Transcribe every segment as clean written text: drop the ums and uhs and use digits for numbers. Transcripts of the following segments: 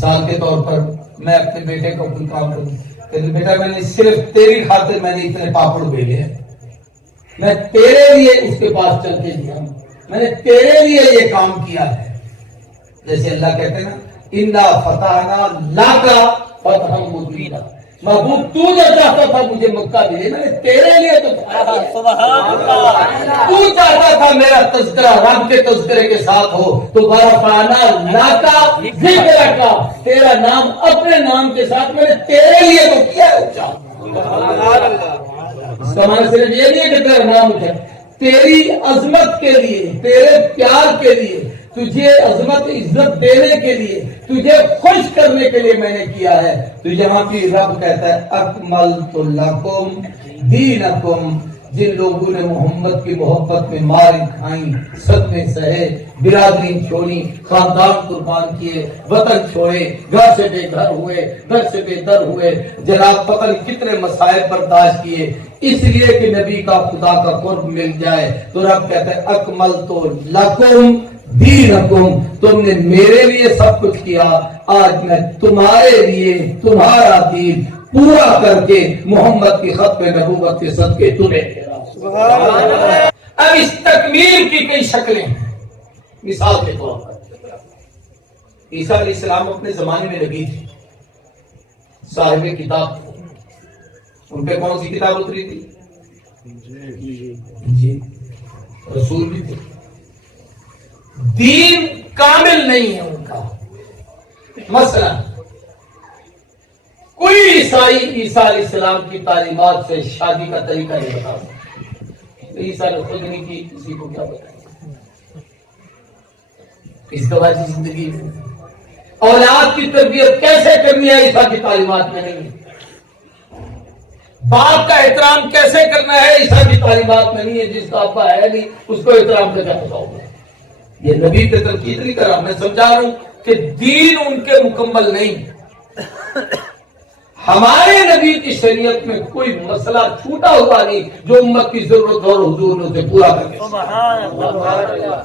مثال کے طور پر میں اپنے بیٹے کو کوئی کام کروں کہ بیٹا میں نے صرف تیری خاطر میں نے اتنے پاپڑ بھیجے ہیں، میں تیرے لیے اس کے پاس چل کے گیا ہوں، میں نے تیرے لیے یہ کام کیا ہے. جیسے اللہ کہتے ہیں نا انا فتحنا لک فتحا مبینا، محبوب تو جو چاہتا تھا مجھے مکہ ملے میں نے تیرے لیے تو تو چاہتا تھا میرا تذکرہ رب کے تذکرے کے ساتھ ہو تو برفعنا لک ذکرک، تیرا نام اپنے نام کے ساتھ میں نے تیرے لیے تو کیا ہے. اس کا معنی صرف یہ نہیں ہے کہ تیرا نام اٹھے، تیری عظمت کے لیے، تیرے پیار کے لیے، تجھے عظمت عزت دینے کے لیے، تجھے خوش کرنے کے لیے میں نے کیا ہے. تو یہاں بھی رب کہتا ہے اکملت لکم دینکم. جن لوگوں نے محمد کی محبت میں ماریں کھائیں، صدمے سہے، برادری چھوڑی، خاندان قربان کیے، وطن چھوڑے، گھر سے بے گھر ہوئے، گھر سے بے در ہوئے، جناب پتہ نہیں کتنے مسائل برداشت کیے اس لیے کہ نبی کا خدا کا قرب مل جائے. تو رب کہتا ہے اکملت لکم دینکم، تم نے میرے لیے سب کچھ کیا، آج میں تمہارے لیے تمہارا دین پورا کر کے محمد کی ختم نبوت کے صدقے تمہیں دے رہا ہوں. اب اس تکمیل کی کئی شکلیں ہیں. مثال کے طور پر عیسیٰ علیہ السلام اپنے زمانے میں نبی تھے، صاحب کتاب تھے. ان پہ کون سی کتاب اتری تھی؟ جی رسول بھی تھے. دین کامل نہیں ہے ان کا. مثلا کوئی عیسائی عیسیٰ علیہ السلام کی تعلیمات سے شادی کا طریقہ نہیں بتا سکتا. عیسیٰ نے خود نہیں کی، کسی کو کیا بتائیں. اس کے بعد زندگی میں اولاد کی تربیت کیسے کرنی ہے عیسیٰ کی تعلیمات میں نہیں. باپ کا احترام کیسے کرنا ہے عیسیٰ کی تعلیمات میں نہیں ہے. جس کا ابا ہے نہیں اس کو احترام کا کیا بتاؤ گا. یہ نبی پہ تنقید نہیں کر رہا، میں سمجھا رہا ہوں کہ دین ان کے مکمل نہیں. ہمارے نبی کی شریعت میں کوئی مسئلہ چھوٹا ہوا نہیں جو امت کی ضرورت اور حضور نے اسے پورا کر دیا.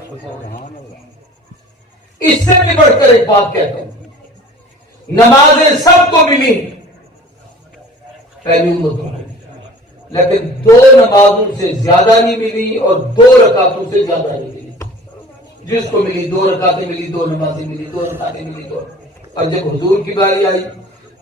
اس سے بھی بڑھ کر ایک بات کہتا ہوں، نمازیں سب کو ملی پہلی امتوں میں، لیکن 2 نمازوں سے زیادہ نہیں ملی اور 2 رکعتوں سے زیادہ نہیں ملی. جس کو ملی 2 رکعتیں ملی، 2 نمازیں ملی، 2 رکعتیں ملی 2. اور جب حضور کی باری آئی،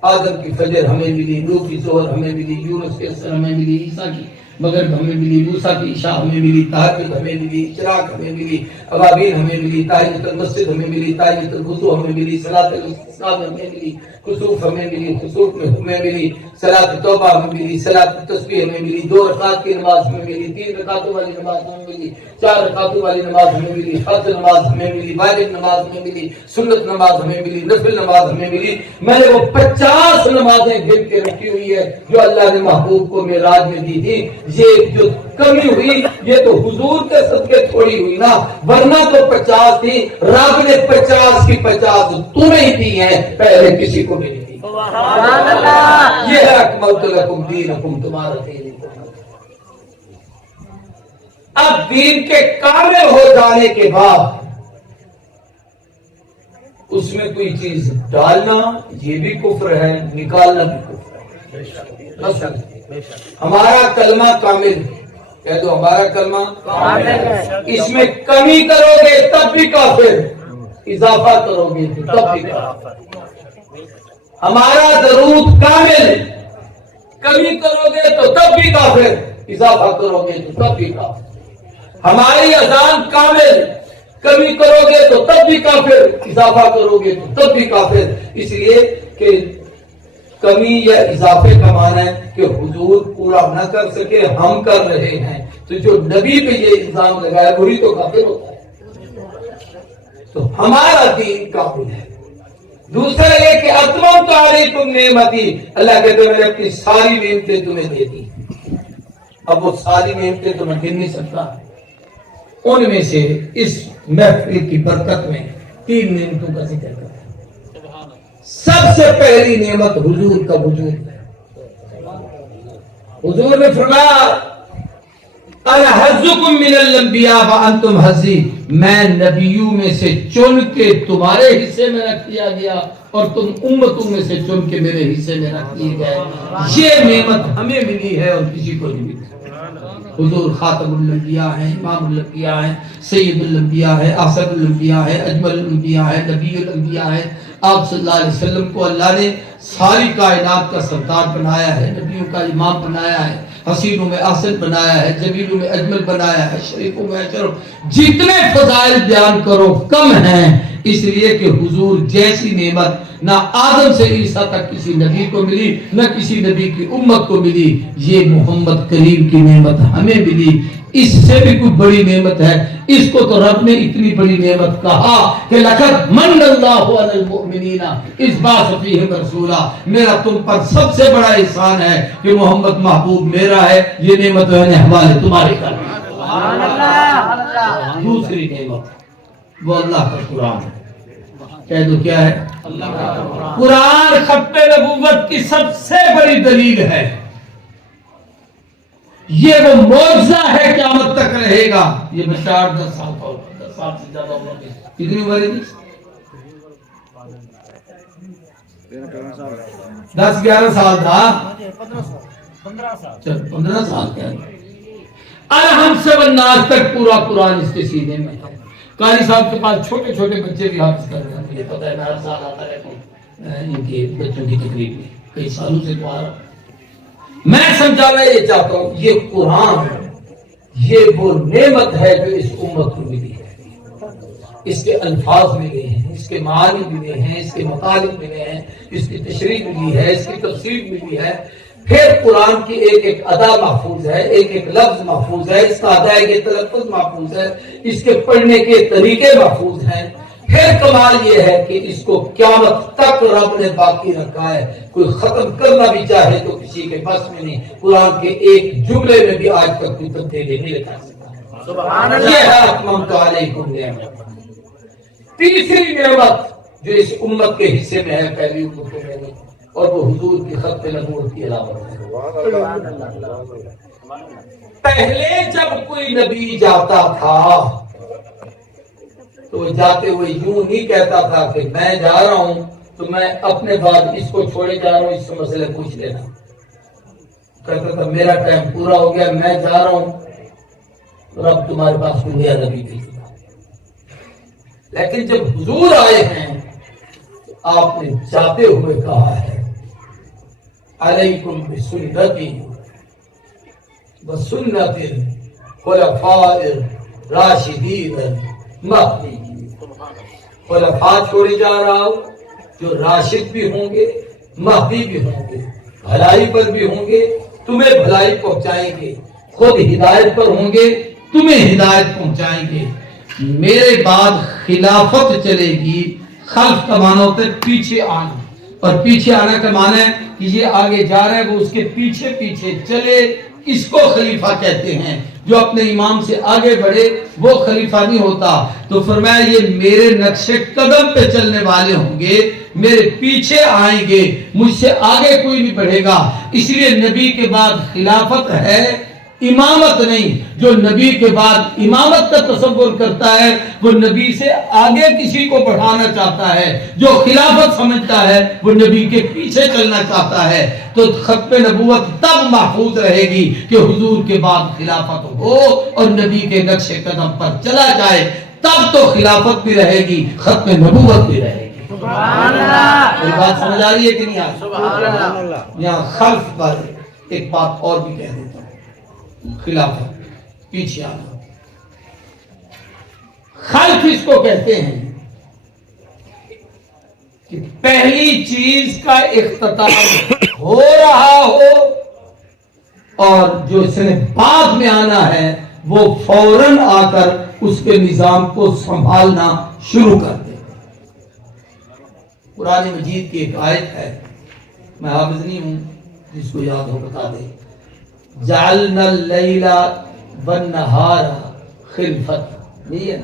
آدم کی فجر ہمیں ملی، نوح کی ظہر ہمیں ملی، یونس کے اثر ہمیں ملی، عیسیٰ کی مغرب ہمیں ملی، موسیٰ کی عشاء ہمیں ملی، تہجد ہمیں ملی، چراغ ہمیں ملی، ابابیل ہمیں ملی، تحیۃ المسجد ہمیں ملی، تحیۃ الوضو ہمیں ملی، صلاۃ الاستسقاء ہمیں ملی، کسوف ہمیں ملی، خسوف میں ہمیں ملی، صلاۃ توبہ ہمیں ملی، صلاۃ تسبیح ہمیں ملی، 2 رکعت کی نماز ہمیں ملی، 3 رکعتوں والی نماز ہمیں ملی، 4 رکعتوں والی نماز ہمیں ملی، فرض نماز ہمیں ملی، واجب نماز ہمیں ملی، سنت نماز ہمیں ملی، نفل نماز ہمیں ملی. میں نے وہ 50 نمازیں گر کے رکھی ہوئی ہے جو اللہ نے محبوب کو معراج میں دی تھی. یہ جو کمی ہوئی یہ تو حضور کے صدقے تھوڑی ہوئی نا، ورنہ تو 50 تھی. رب نے 50 کی 50 تمہیں دی ہیں، پہلے کسی کو بھی نہیں دی. یہ ہے اکملت لکم دینکم، تمہارا دین. اب دین کے کامل ہو جانے کے بعد اس میں کوئی چیز ڈالنا یہ بھی کفر ہے، نکالنا بھی کفر ہے. مثلا ہمارا کلمہ کامل، کہہ دو ہمارا کلمہ کامل ہے، اس میں کمی کرو گے تب بھی کافر، اضافہ کرو گے تب بھی کافر. ہمارا درود کامل، کمی کرو گے تو تب بھی کافر، اضافہ کرو گے تو تب بھی کافر. ہماری اذان کامل، کمی کرو گے تو تب بھی کافر، اضافہ کرو گے تو تب بھی کافر. اس لیے کہ کمی یا اضافے کا معنی ہے کہ حضور پورا نہ کر سکے، ہم کر رہے ہیں، تو جو نبی پہ یہ الزام لگایا وہی تو کافر ہوتا ہے. تو ہمارا دین کامل ہے. دوسرا یہ کہ اتممت علیکم نعمتی، اللہ کہتے ہیں میں نے اپنی ساری نعمتیں تمہیں دے دی. اب وہ ساری نعمتیں تو میں گن نہیں سکتا. ان میں سے اس محفل کی برکت میں 3 نعمتوں کا ذکر کرتا ہے. سب سے پہلی نعمت حضور کا وجود ہے. حضور نے فرمایا انا حظکم من الانبیاء وانتم حظی، میں نبیوں میں سے چن کے تمہارے حصے میں رکھ دیا گیا اور تم امتوں میں سے چن کے میرے حصے میں رکھ دیے گئے. یہ نعمت ہمیں ملی ہے اور کسی کو نہیں ملی. حضور خاتم الانبیاء ہیں، امام الانبیاء ہیں، سید الانبیاء ہے، احسن الانبیاء ہے، اجمل الانبیاء ہے، نبی الانبیاء ہے. آپ صلی اللہ علیہ وسلم کو اللہ نے ساری کائنات کا سردار بنایا ہے، نبیوں کا امام بنایا ہے، حسینوں میں احسن بنایا ہے، جمیلوں میں اجمل بنایا ہے، شریفوں میں اشرف. جتنے فضائل بیان کرو کم ہیں، اس لیے کہ حضور جیسی نعمت نہ آدم سے عیسیٰ تک کسی نبی کو ملی، نہ کسی نبی کی امت کو ملی. یہ محمد کریم کی نعمت ہمیں ملی. اس سے بھی کوئی بڑی نعمت ہے. اس کو تو رب نے اتنی بڑی نعمت کہا کہ لقد من اللہ علی المؤمنین اذ بعث فیہم رسولا. میرا تم پر سب سے بڑا احسان ہے کہ محمد محبوب میرا ہے. یہ نعمت میں نے حوالے تمہارے کر دی. دوسری نعمت وہ اللہ کا قرآن ہے. کہہ دو کیا ہے؟ قرآن ختم نبوت کی سب سے بڑی دلیل ہے. یہ وہ معجزہ ہے قیامت تک رہے گا. یہ بشار 10 سال کا ہوگا، 10 سال سے زیادہ عمر کی. کتنی عمر ہے؟ 10-11 سال تھا. 15 سال کیا ہے. الحم سے والناس تک پورا قرآن اس کے سینے میں ہے. قاری صاحب کے پاس چھوٹے چھوٹے بچے بھی حافظ کر رہے ہیں. مجھے پتہ ہے میں ہر سال آتا رہتا ہوں ان کے بچوں کی تقریب میں، کئی سالوں سے تو آ رہا ہوں. میں سمجھانا یہ چاہتا ہوں یہ قرآن یہ وہ نعمت ہے جو اس امت کو ملی ہے. اس کے الفاظ ملے ہیں، اس کے معانی ملے ہیں، اس کے مطالب ملے ہیں، اس کی تشریح ملی ہے، اس کی تفسیر ملی ہے. پھر قرآن کی ایک ایک ادا محفوظ ہے، ایک ایک لفظ محفوظ ہے، اس کا ادائیگی تلفظ محفوظ ہے، اس کے پڑھنے کے طریقے محفوظ ہیں. پھر کمال یہ ہے کہ اس کو قیامت تک رب نے باقی رکھا ہے. کوئی ختم کرنا بھی چاہے تو کسی کے بس میں نہیں. قرآن کے ایک جملے میں بھی آج تک کوئی تبدیلی نہیں لکھا سکتا. سبحان اللہ. یہ ہے اتممت علیکم نعمت. تیسری نعمت جو اس امت کے حصے میں ہے پہلی امتوں میں نہیں، اور وہ حضور کی ختم نبوت کی علامت ہے. پہلے جب کوئی نبی جاتا تھا تو جاتے ہوئے یوں نہیں کہتا تھا کہ میں جا رہا ہوں تو میں اپنے بعد اس کو چھوڑے جا رہا ہوں، اس سے مسئلے پوچھ لینا. کہتا تھا میرا ٹائم پورا ہو گیا، میں جا رہا ہوں، رب تمہارے پاس کوئی نیا نبی بھیجے گا. لیکن جب حضور آئے ہیں تو آپ نے جاتے ہوئے کہا ہے علیکم بسنتی وسنت الخلفاء الراشدین المہدیین. خلفاء چھوڑے جا رہا ہوں جو راشد بھی ہوں گے، مہدی بھی ہوں گے، بھلائی پر بھی ہوں گے، تمہیں بھلائی پہنچائیں گے، خود ہدایت پر ہوں گے، تمہیں ہدایت پہنچائیں گے. میرے بعد خلافت چلے گی. خلف کا معنی ہوتا ہے پیچھے آنا، اور پیچھے آنا کا معنی ہے کہ یہ آگے جا رہا ہے وہ اس کے پیچھے پیچھے چلے. اس کو خلیفہ کہتے ہیں. جو اپنے امام سے آگے بڑھے وہ خلیفہ نہیں ہوتا. تو فرمایا یہ میرے نقش قدم پہ چلنے والے ہوں گے، میرے پیچھے آئیں گے، مجھ سے آگے کوئی نہیں بڑھے گا. اس لیے نبی کے بعد خلافت ہے، امامت نہیں. جو نبی کے بعد امامت کا تصور کرتا ہے وہ نبی سے آگے کسی کو بڑھانا چاہتا ہے. جو خلافت سمجھتا ہے وہ نبی کے پیچھے چلنا چاہتا ہے. تو ختم نبوت تب محفوظ رہے گی کہ حضور کے بعد خلافت ہو اور نبی کے نقش قدم پر چلا جائے. تب تو خلافت بھی رہے گی، ختم نبوت بھی رہے گی. سبحان اللہ. یہ بات سمجھ آ رہی ہے کہ نہیں آ رہی؟ سبحان اللہ. یہاں خلف پر ایک بات اور بھی کہہ دیتا ہوں. خلافت پیچھے آنا، خلف اس کو کہتے ہیں کہ پہلی چیز کا اختتام ہو رہا ہو اور جو اس نے بعد میں آنا ہے وہ فوراً آ کر اس کے نظام کو سنبھالنا شروع کر دے. قرآن مجید کی ایک آیت ہے، میں حافظ نہیں ہوں، جس کو یاد ہو بتا دے. جعلنا اللیل والنہار خلفت، نہیں ہے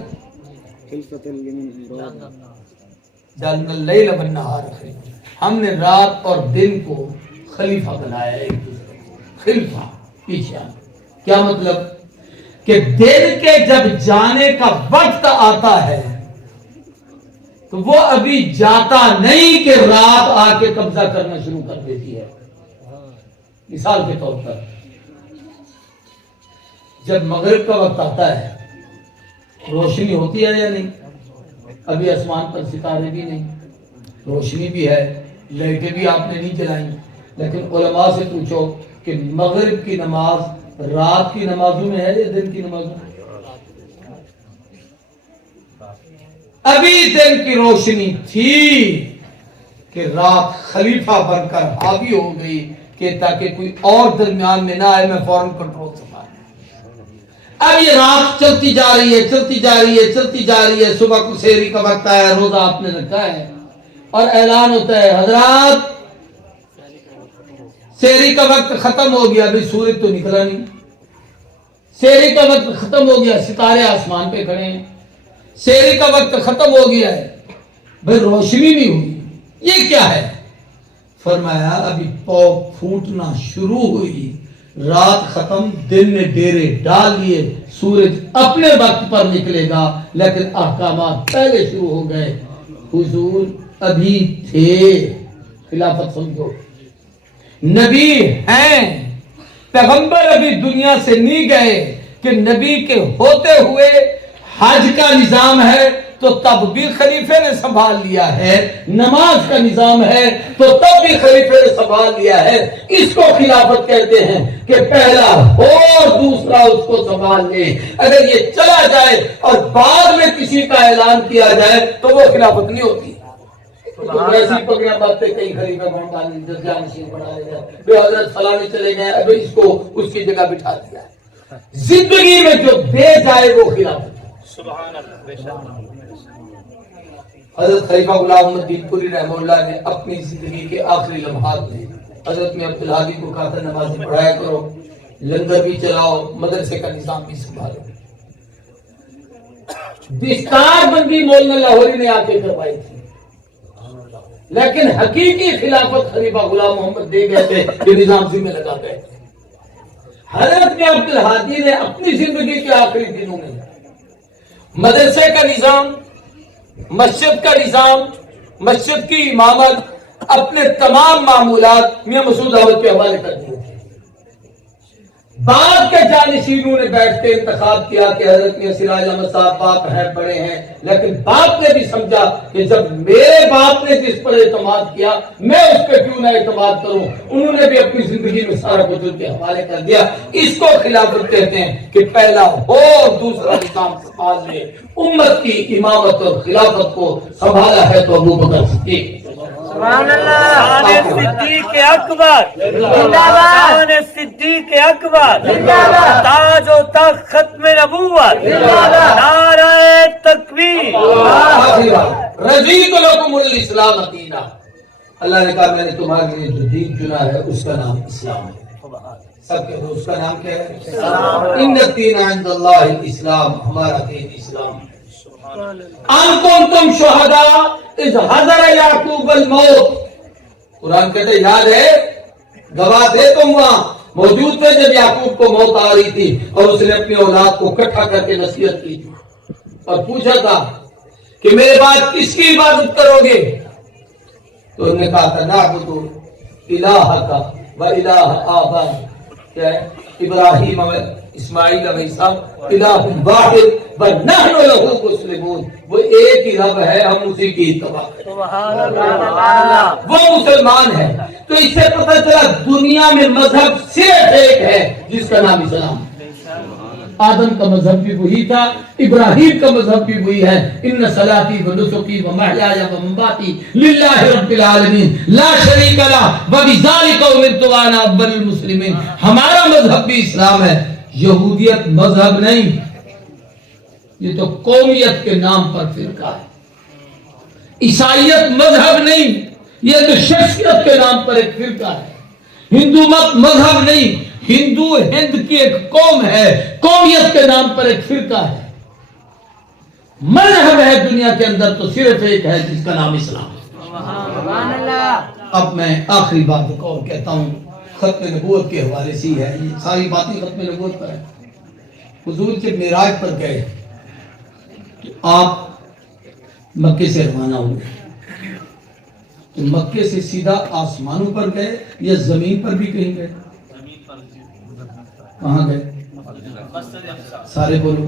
جعلنا اللیل والنہار خلفت. ہم نے رات اور دن کو خلیفہ بنایا ایک دوسرے کو. خلفہ پیچھے آنا کیا مطلب کہ دن کے جب جانے کا وقت آتا ہے تو وہ ابھی جاتا نہیں کہ رات آ کے قبضہ کرنا شروع کر دیتی ہے. مثال کے طور پر جب مغرب کا وقت آتا ہے روشنی ہوتی ہے یا نہیں؟ ابھی آسمان پر ستارے بھی نہیں، روشنی بھی ہے، لائٹیں بھی آپ نے نہیں جلائیں، لیکن علماء سے پوچھو کہ مغرب کی نماز رات کی نمازوں میں ہے یا دن کی نمازوں میں؟ ابھی دن کی روشنی تھی کہ رات خلیفہ بن کر حاوی ہو گئی کہ تاکہ کوئی اور درمیان میں نہ آئے، میں فوراً کنٹرول سنبھال. اب یہ رات چلتی جا رہی ہے، چلتی جا رہی ہے، چلتی جا رہی ہے. صبح کو سحری کا وقت آیا، روزہ آپ نے رکھا ہے اور اعلان ہوتا ہے حضرات سحری کا وقت ختم ہو گیا. ابھی سورج تو نکلا نہیں، سحری کا وقت ختم ہو گیا، ستارے آسمان پہ کھڑے ہیں، سحری کا وقت ختم ہو گیا ہے، بھئی روشنی نہیں ہوئی، یہ کیا ہے؟ فرمایا ابھی پاؤ پھوٹنا شروع ہوئی، رات ختم، دن نے ڈیرے ڈال لیے، سورج اپنے وقت پر نکلے گا لیکن احکامات پہلے شروع ہو گئے. حضور ابھی تھے، خلافت سمجھو، نبی ہیں، پیغمبر ابھی دنیا سے نہیں گئے کہ نبی کے ہوتے ہوئے حج کا نظام ہے تو تب بھی خلیفے نے سنبھال لیا ہے، نماز کا نظام ہے تو تب بھی خلیفے نے سنبھال لیا ہے. اس کو خلافت کہتے ہیں کہ پہلا ہو اور دوسرا اس کو سنبھال لے. اگر یہ چلا جائے اور بعد میں کسی کا اعلان کیا جائے تو وہ خلافت نہیں ہوتی. تو ایسی پگڑیاں باتیں کئی خلیفے جانشین بنا لے گئے، بے حضرت فلانے چلے گئے، ابھی اس کو اس کی جگہ بٹھا دیا. زندگی میں جو دے جائے وہ خلافت. حضرت خلیفہ غلام احمد دین پوری رحمہ اللہ نے اپنی زندگی کے آخری لمحات میں حضرت میں عبدالہادی کو کہا تھا نمازیں پڑھایا کرو، لنگر بھی چلاؤ، مدرسے کا نظام بھی سنبھالو. دستار بندی مولانا لاہوری نے آ کے کروائی تھی، لیکن حقیقی خلافت خلیفہ غلام محمد دے گئے تھے کہ نظام ذمہ لگا گئے تھے. حضرت میں عبدالہادی نے اپنی زندگی کے آخری دنوں میں مدرسے کا نظام، مسجد کا نظام، مسجد کی امامت، اپنے تمام معمولات میاں مسعود احمد کے حوالے کر دیے تھے. بعد کے جانشینوں نے بیٹھ کے انتخاب کیا کہ حضرت میاں سراج احمد صاحب باپ ہیں، بڑے ہیں، لیکن باپ نے بھی سمجھا کہ جب میرے باپ نے جس پر اعتماد کیا میں اس پہ کیوں نہ اعتماد کروں. انہوں نے بھی اپنی زندگی میں سارا کچھ ان کے حوالے کر دیا. اس کو خلافت کہتے ہیں کہ پہلا ہو اور دوسرا نظام سنبھال لے. امت کی امامت اور خلافت کو سنبھالا ہے تو ابو بکر صدیق. سبحان اللہ. صدیق اکبر زندہ باد. صدیق اکبر زندہ باد. تاج و تخت ختم نبوت زندہ باد. نعرہ تکبیر. رضیت لکم الاسلام دینا. اللہ نے کہا میں نے تمہارے لیے جو دین چنا ہے اس کا نام اسلام ہے. سب کے اس کا نام کیا ہے؟ ان الدین عند اللہ الاسلام. ہمارا دین اسلام ہے. انتم شہداء اذ حضر یعقوب الموت. قرآن کہتے یاد ہے، گواہ تھے تم وہاں موجود تھے جب یعقوب کو موت آ رہی تھی اور اس نے اپنی اولاد کو اکٹھا کر کے نصیحت کی تھی اور پوچھا تھا کہ میرے بعد کس کی عبادت کرو گے؟ تو انہوں نے کہا تھا نعبد الہک و الہ آبائک، کیا ہے؟ ابراہیم و اسماعیل و اسحاق الہ واحد و نحن لہ مسلمون. وہ ایک ہی رب ہے، ہم اسی کی اتباع کریں. وہ مسلمان ہے. تو اس سے پتہ چلا دنیا میں مذہب صرف ایک ہے جس کا نام اسلام. آدم کا مذہب بھی وہی تھا، ابراہیم کا مذہب بھی وہی ہے. ان صلاتی و نسکی و محیای و مماتی للہ رب العالمین لا شریک لہ وبذالک امرت وانا اول المسلمین. ہمارا مذہب بھی اسلام ہے. یہودیت مذہب نہیں، یہ تو قومیت کے نام پر فرقہ ہے. عیسائیت مذہب نہیں، یہ تو شخصیت کے نام پر ایک فرقہ ہے. ہندو مت مذہب نہیں، ہندو ہند کی ایک قوم ہے، قومیت کے نام پر ایک فرقہ ہے. مذہب ہے دنیا کے اندر تو صرف ایک ہے جس کا نام اسلام ہے. اب میں آخری بات ایک اور کہتا ہوں، ختم نبوت کے حوالے سے ہے. یہ ساری باتیں ختم نبوت پر ہے. حضور جب معراج پر گئے تو آپ مکے سے روانہ ہوئے، تو مکے سے سیدھا آسمانوں پر گئے یا زمین پر بھی کہیں گئے؟ کہاں گئے؟ سارے بولو۔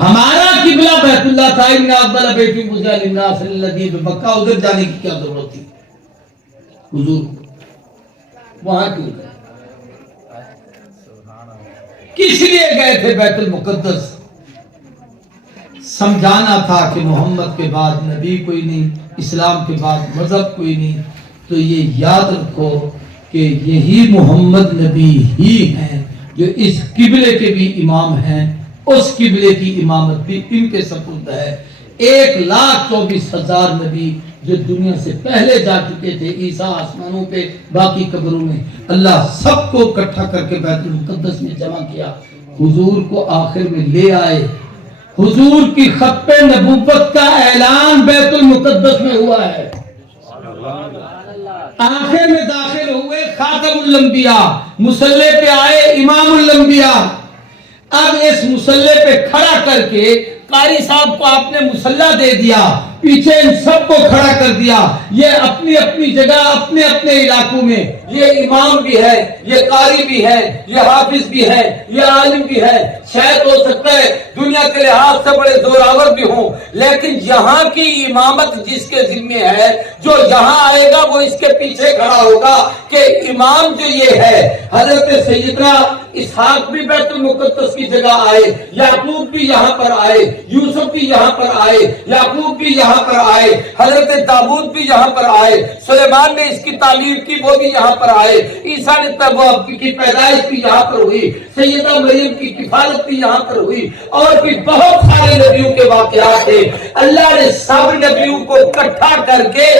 ہمارا قبلہ بیت اللہ تھا، ان افضل بیت وضع للناس الذی بمکہ، ادھر جانے کی کیا ضرورت تھی؟ حضور وہاں کیوں گئے؟ کس لیے گئے تھے بیت المقدس؟ سمجھانا تھا کہ محمد کے بعد نبی کوئی نہیں، اسلام کے بعد مذہب کوئی نہیں، تو یہ یاد رکھو کہ یہی محمد نبی ہی ہیں جو اس قبلے کے بھی امام ہیں، اس قبلے کی امامت بھی ان کے سپرد ہے۔ 1,24,000 نبی جو دنیا سے پہلے جا چکے تھے، عیسیٰ آسمانوں پہ، باقی قبروں میں، اللہ سب کو اکٹھا کر کے بیت المقدس میں جمع کیا، حضور کو آخر میں لے آئے۔ حضور کی ختم نبوت کا اعلان بیت المقدس میں ہوا ہے، آخر میں داخل ہوئے خاتم الانبیاء، مصلی پہ آئے امام الانبیاء۔ اب اس مصلی پہ کھڑا کر کے قاری صاحب کو آپ نے مصلی دے دیا، پیچھے ان سب کو کھڑا کر دیا، یہ اپنی اپنی جگہ اپنے اپنے علاقوں میں، یہ امام بھی ہے، یہ قاری بھی ہے، یہ حافظ بھی ہے، یہ عالم بھی ہے، شاید ہو سکتا ہے دنیا کے لحاظ سے بڑے زوراور بھی ہوں، لیکن یہاں کی امامت جس کے ذمہ ہے، جو یہاں آئے گا وہ اس کے پیچھے کھڑا ہوگا کہ امام جو یہ ہے۔ حضرت سیدنا اسحاق بھی بیت المقدس کی جگہ آئے، یعقوب بھی یہاں پر آئے، یوسف بھی یہاں پر آئے، یعقوب بھی یہاں پر آئے، حضرت داؤد بھی یہاں پر آئے، سلیمان نے اس کی تعلیم کی وہ بھی یہاں پر آئے، عیسیٰ نے کی پیدائش بھی یہاں پر ہوئی، سیدہ مریم کی کفالت بھی یہاں پر ہوئی، اور بھی بہت سارے نبیوں کے واقعات تھے۔ اللہ نے سب نبیوں کو اکٹھا کر کے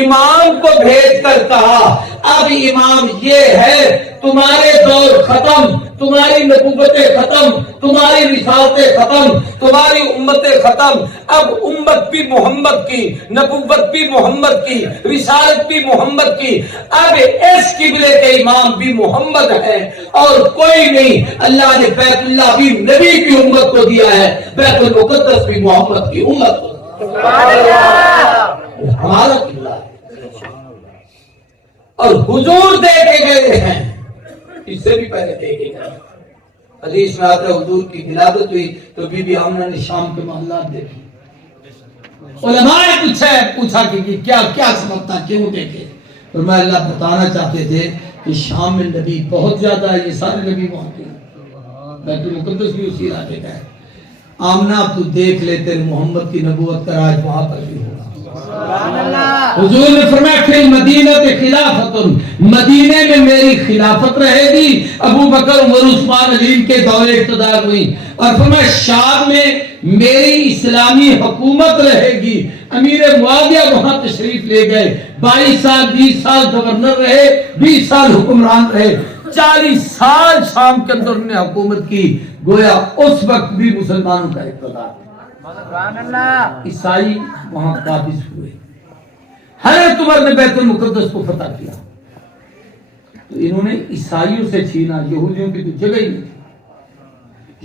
امام کو بھیج کر کہا اب امام یہ ہے، تمہارے دور ختم، تمہاری نبوتیں ختم، تمہاری رسالتیں ختم، تمہاری امتیں ختم، اب امت بھی محمد کی، نبوت بھی محمد کی، رسالت بھی محمد کی، اب اس قبلے کے امام بھی محمد ہے اور کوئی نہیں۔ اللہ نے بیت اللہ بھی نبی کی امت کو دیا ہے، بیت المقدس بھی محمد کی امت کو، ہمارا قبلہ ہے اور حضور دے کے گئے ہیں، اس سے بھی پہلے دے کے گئے۔ حدیث میں آتا ہے حضور کی ولادت ہوئی تو بی بی آمنہ نے شام کے محلات دیکھے، علماء نے پوچھا کہ کیا سمجھتا، کیوں دیکھے؟ اور میں اللہ بتانا چاہتے تھے کہ شام میں نبی بہت زیادہ ہے، یہ سارے نبی وہاں کے ہیں، بیت المقدس بھی اسی علاقے کا ہے۔ آمنہ تو دیکھ لے تیرے محمد کی نبوت کا راج وہاں پر بھی ہوگا۔ حضور نے فرمایا فی المدینہ خلافت، مدینے میں میری خلافت رہے گی، ابو بکر عمر عثمان علی کے دور اقتدار ہوئی، اور فرمایا شام میں میری اسلامی حکومت رہے گی۔ امیر معاویہ وہاں تشریف لے گئے، 22 سال 20 سال گورنر رہے، 20 سال حکمران رہے، 40 سال شام کے اندر نے حکومت کی، گویا اس وقت بھی مسلمانوں کا اقتدار تھا۔ عیسائی وہاں قابض ہوئے، حضرت عمر نے بیت المقدس کو فتح کیا، تو انہوں نے عیسائیوں سے چھینا، یہودیوں کی تو جگہ ہی نہیں تھی۔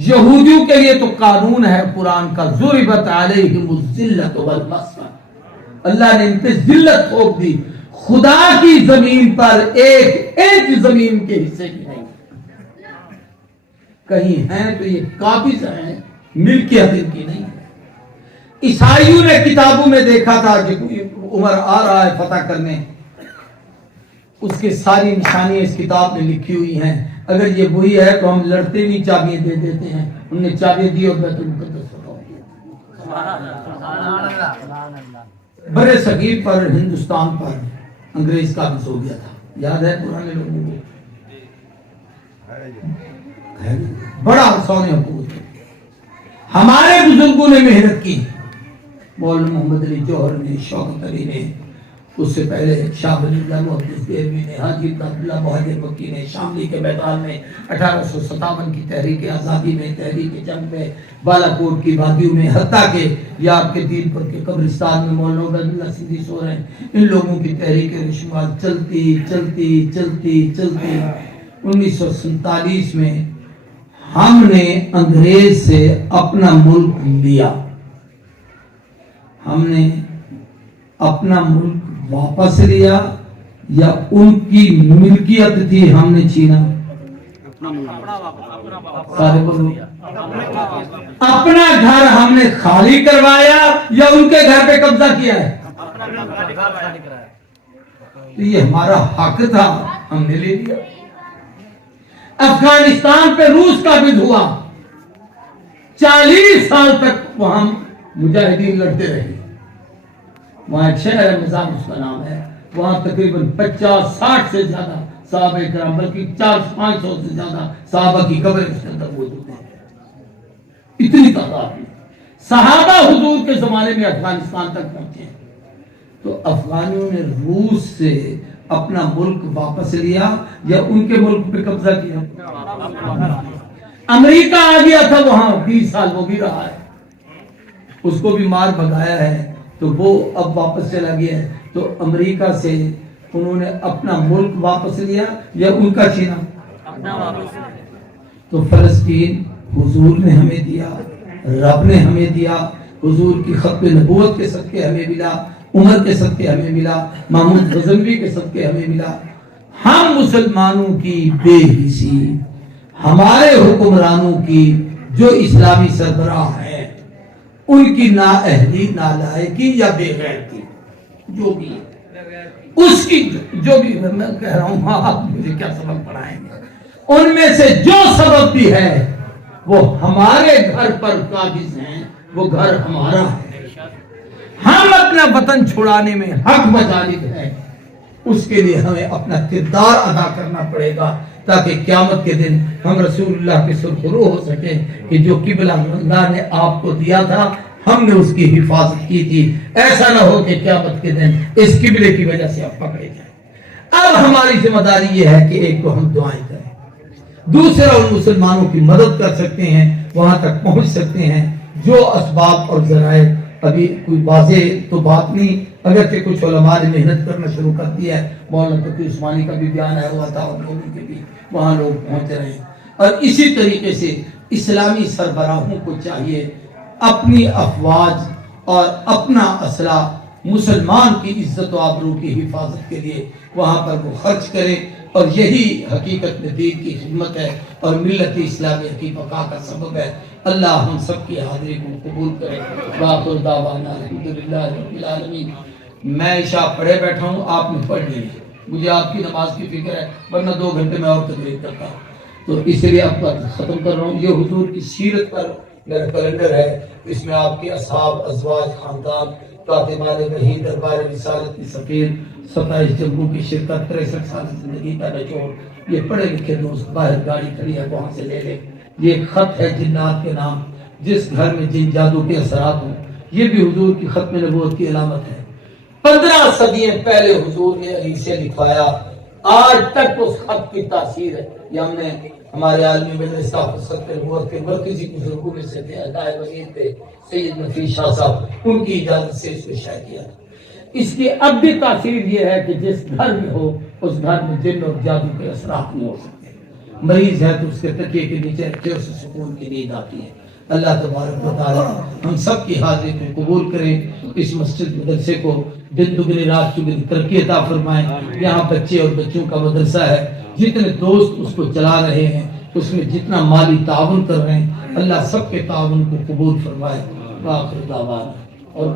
یہودیوں کے لیے تو قانون ہے قرآن کا، ضربت علیہم الذلۃ والمسکنۃ، اللہ نے ان پہ ذلت ٹھوک دی، خدا کی زمین پر ایک زمین کے حصے کی نہیں، کہیں ہیں تو یہ قابض ہیں، ملکیت ان کی نہیں۔ عیسائیوں نے کتابوں میں دیکھا تھا کہ کوئی عمر آ رہا ہے فتح کرنے، اس کے ساری نشانیاں اس کتاب میں لکھی ہوئی ہیں، اگر یہ وہی ہے تو ہم لڑتے نہیں چابیاں دے دیتے ہیں، انہوں نے چابیاں دی اور بیت المقدس فتح کیا۔ برے صغیر پر، ہندوستان پر انگریز قابض ہو گیا تھا، یاد ہے پرانے لوگوں کو؟ بڑا عرصہ نے حکومت کی، ہمارے بزرگوں نے محنت کی، مولانا محمد علی جوہر نے، شوکت علی نے، اس سے پہلے شاہ ولی اللہ محدث دہلوی نے، حاجی عبداللہ مہاجر مکی نے، شاملی کے میدان میں 1857 کی تحریک آزادی میں، تحریک جنگ میں، بالا کوٹ کی وادیوں میں، حتیٰ کہ یہ آپ کے دین پر کے قبرستان میں مولانا عبید اللہ سندھی سو رہے ہیں، ان لوگوں کی تحریک رشمال چلتی چلتی چلتی چلتی 1947 میں ہم نے انگریز سے اپنا ملک لیا، ہم نے اپنا ملک واپس لیا یا ان کی ملکیت تھی ہم نے چھینا؟ سارے بولو، اپنا گھر ہم نے خالی کروایا یا ان کے گھر پہ قبضہ کیا ہے؟ تو یہ ہمارا حق تھا، ہم نے لے لیا۔ افغانستان پہ روس کا بھی ہوا، 40 سال تک وہاں مجاہدین لڑتے رہے۔ وہاں ایک شہر ہے نظام، اس کا نام ہے، وہاں تقریباً 50-60 سے زیادہ صحابہ کرام، بلکہ 400-500 سے زیادہ صحابہ کی قبریں اس کے اندر موجود ہیں، اتنی تعداد میں صحابہ حضور کے زمانے میں افغانستان تک پہنچے ہیں۔ تو افغانیوں نے روس سے اپنا ملک واپس لیا یا ان کے ملک پہ قبضہ کیا؟ امریکہ آ گیا تھا وہاں، 20 سال وہ بھی رہا ہے، اس کو بھی مار بھگایا ہے، تو وہ اب واپس چلا گیا ہے۔ تو امریکہ سے انہوں نے اپنا ملک واپس لیا یا ان کا چھینا؟ تو فلسطین حضور نے ہمیں دیا، رب نے ہمیں دیا، حضور کی ختم نبوت کے صدقے ہمیں ملا، عمر کے صدقے ہمیں ملا، محمود غزنوی کے صدقے ہمیں ملا۔ ہم مسلمانوں کی بے حسی، ہمارے حکمرانوں کی جو اسلامی سربراہ ہیں ان کی نااہلی، نالائقی یا بے غیرتی جو بھی ہے، اس کی جو بھی، میں کہہ رہا ہوں آپ مجھے کیا سبق پڑھائیں گے، ان میں سے جو سبب بھی ہے وہ ہمارے گھر پر قابض ہیں، وہ گھر ہمارا ہے، ہم اپنا وطن چھڑانے میں حق مجالب ہے، اس کے لیے ہمیں اپنا کردار ادا کرنا پڑے گا تاکہ قیامت کے دن ہم رسول اللہ کے سرخرو ہو سکے کہ جو قبلہ اللہ نے آپ کو دیا تھا ہم نے اس کی حفاظت کی تھی، ایسا نہ ہو کہ قیامت کے دن اس قبلے کی وجہ سے آپ پکڑے جائیں۔ اب ہماری ذمہ داری یہ ہے کہ ایک تو ہم دعائیں کریں، دوسرا ان مسلمانوں کی مدد کر سکتے ہیں، وہاں تک پہنچ سکتے ہیں، جو اسباب اور ذرائع ابھی کوئی واضح تو بات نہیں، اگرچہ کچھ علماء نے محنت کرنا شروع کر دیا ہے، مولانا تقی عثمانی کا بھی بیان آیا ہوا تھا اور لوگوں کے بھی وہاں لوگ پہنچ رہے ہیں۔ اور اسی طریقے سے اسلامی سربراہوں کو چاہیے اپنی افواج اور اپنا اسلحہ مسلمان کی عزت و آبرو کی حفاظت کے لیے وہاں پر وہ خرچ کرے، اور یہی حقیقت میں دین کی خدمت ہے اور ملت اسلامیہ کی بقا کا سبب ہے۔ اللہ ہم سب کی حاضری کو قبول کرے۔ وآخر دعوانا الحمدللہ رب العالمین۔ میں عشاء پڑھے بیٹھا ہوں، آپ نے پڑھ لی، مجھے آپ کی نماز کی فکر ہے، ورنہ 2 گھنٹے میں اور تقریر کرتا ہوں، تو اس لیے اب ختم کر رہا ہوں۔ یہ حضور کی سیرت پر میرا کیلنڈر ہے، اس میں آپ کے اصحاب، ازواج، خاندان، کاتبان وحی، دربار رسالت کی سفیر، 27 جنگوں کی شرکت، 63 سال زندگی کا نچوڑ، یہ پڑھے لکھے دوست باہر گاڑی کھڑی ہے وہاں سے لے لیں۔ یہ ایک خط ہے جنات کے نام، جس گھر میں جن جادو کے اثرات ہوں، یہ بھی حضور کی ختم نبوت کی علامت ہے۔ 15 صدیاں پہلے حضور نے علی سے لکھوایا، آج تک اس خط کی تاثیر ہے۔ یہ ہم نے ہمارے عالمی مجلس ختم نبوت کے مرکزی بزرگوں میں سے تھے، ادائے وزیر تھے سید نفیس شاہ صاحب، ان کی اجازت سے اس کو شائع کیا۔ اس کی اب بھی تاثیر یہ ہے کہ جس گھر میں ہو اس گھر میں جن اور جادو کے اثرات نہیں ہو سکتے۔ مریض ہے تو اس کے تکیے کے نیچے رکھے، اسے سکون کی نیند آتی ہے۔ اللہ تبارک و تعالی ہم سب کی حاضری کو قبول کرے، اس مسجد مدرسے کو دن دگنی رات چگنی ترقی عطا فرمائے۔ یہاں بچے اور بچوں کا مدرسہ ہے، جتنے دوست اس کو چلا رہے ہیں، اس میں جتنا مالی تعاون کر رہے ہیں، اللہ سب کے تعاون کو قبول فرمائے۔ وآخر دعوانا اور